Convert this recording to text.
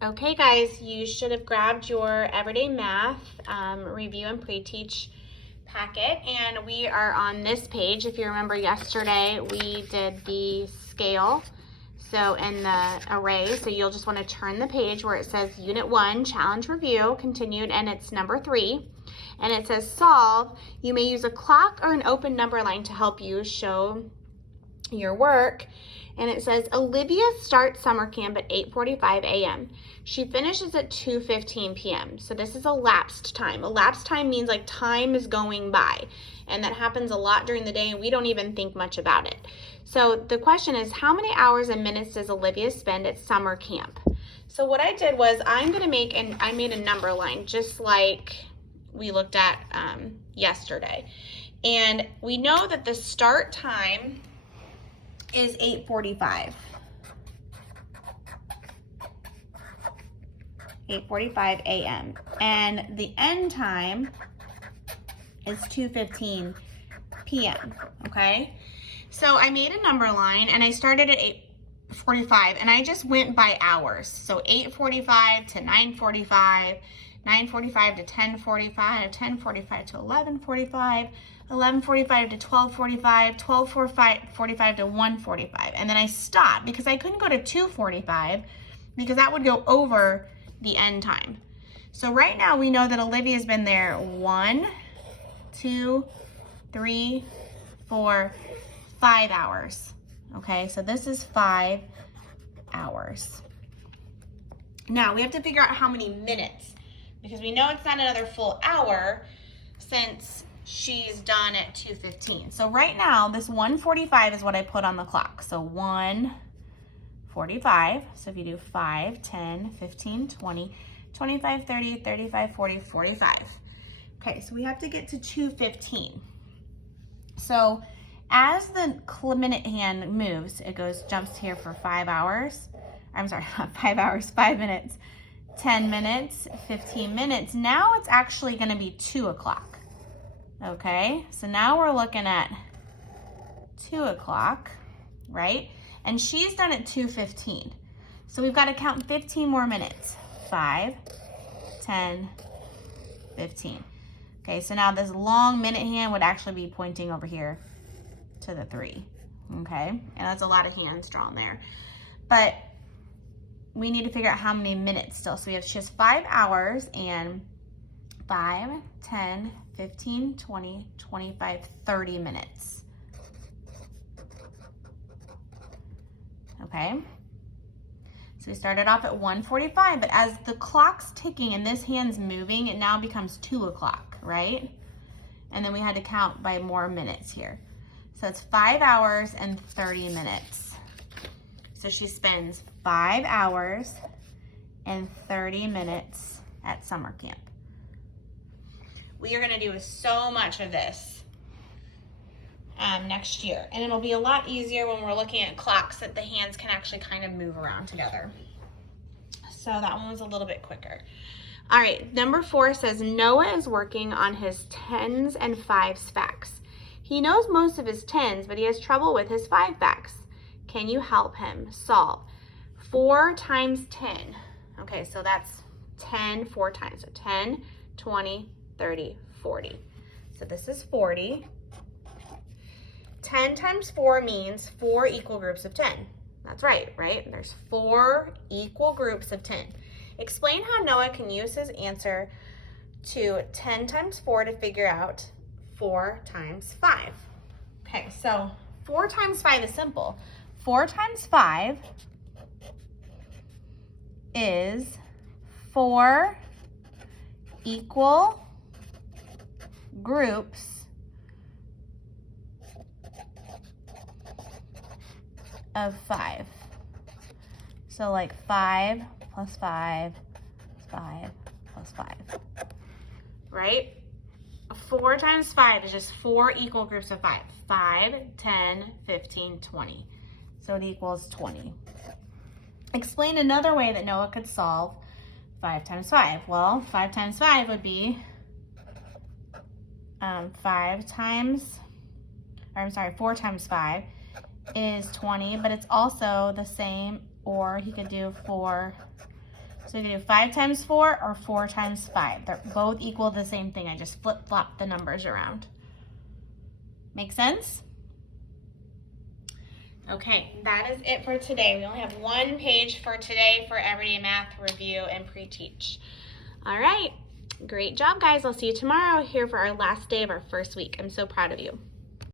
Okay guys, you should have grabbed your Everyday Math review and pre-teach packet, and we are on this page. If you remember yesterday, we did the scale, so in the array, so you'll just want to turn the page where it says Unit 1, Challenge Review, continued, and it's number 3. And it says solve. You may use a clock or an open number line to help you show your work. And it says Olivia starts summer camp at 8:45 a.m. She finishes at 2:15 p.m. So this is elapsed time. Elapsed time means like time is going by, and that happens a lot during the day and we don't even think much about it. So the question is, how many hours and minutes does Olivia spend at summer camp? So what I did was I made a number line just like we looked at yesterday. And we know that the start time is 8:45. 8:45 a.m. And the end time is 2:15 p.m. Okay? So I made a number line and I started at 8:45 and I just went by hours. So 8:45 to 9:45, 9:45 to 10:45, 10:45 to 11:45, 11:45 to 12:45, 12:45 to 1:45. And then I stopped because I couldn't go to 2:45 because that would go over the end time. So right now we know that Olivia's been there 1, 2, 3, 4, 5 hours. Okay, so this is 5 hours. Now we have to figure out how many minutes, because we know it's not another full hour since she's done at 2:15. So right now, this 1:45 is what I put on the clock. So 1:45. So if you do 5, 10, 15, 20, 25, 30, 35, 40, 45. Okay, so we have to get to 2:15. So as the minute hand moves, it jumps here for 5 hours. I'm sorry, not 5 hours, 5 minutes, 10 minutes, 15 minutes. Now it's actually going to be 2 o'clock. Okay, so now we're looking at 2 o'clock, right? And she's done at 2:15. So we've got to count 15 more minutes. 5, 10, 15. Okay, so now this long minute hand would actually be pointing over here to the 3. Okay, and that's a lot of hands drawn there. But we need to figure out how many minutes still. So we have just 5 hours and 5, 10, 15, 20, 25, 30 minutes. Okay, so we started off at 1:45, but as the clock's ticking and this hand's moving, it now becomes 2 o'clock, right? And then we had to count by more minutes here. So it's 5 hours and 30 minutes. So she spends 5 hours and 30 minutes at summer camp. We are going to do so much of this next year, and it'll be a lot easier when we're looking at clocks that the hands can actually kind of move around together. So that one was a little bit quicker. All right, number 4 says Noah is working on his 10s and 5s facts. He knows most of his 10s, but he has trouble with his 5 facts. Can you help him solve? 4 times 10. Okay, so that's 10 4 times. So 10, 20, 30, 40. So this is 40. 10 times 4 means 4 equal groups of 10. That's right? There's 4 equal groups of 10. Explain how Noah can use his answer to 10 times 4 to figure out 4 times 5. Okay, so 4 times 5 is simple. 4 times 5 is 4 equal groups of 5. So like 5 plus 5 is 5 plus 5. Right? 4 times 5 is just 4 equal groups of 5. 5, 10, 15, 20. So it equals 20. Explain another way that Noah could solve 5 times 5. Well, 5 times 5 would be 4 times 5 is 20, but it's also the same, or he could do 4 So you can do 5 times 4 or 4 times 5. They're both equal the same thing. I just flip-flop the numbers around. Make sense? Okay, that is it for today. We only have 1 page for today for Everyday Math Review and Pre-Teach. All right, great job, guys. I'll see you tomorrow here for our last day of our first week. I'm so proud of you.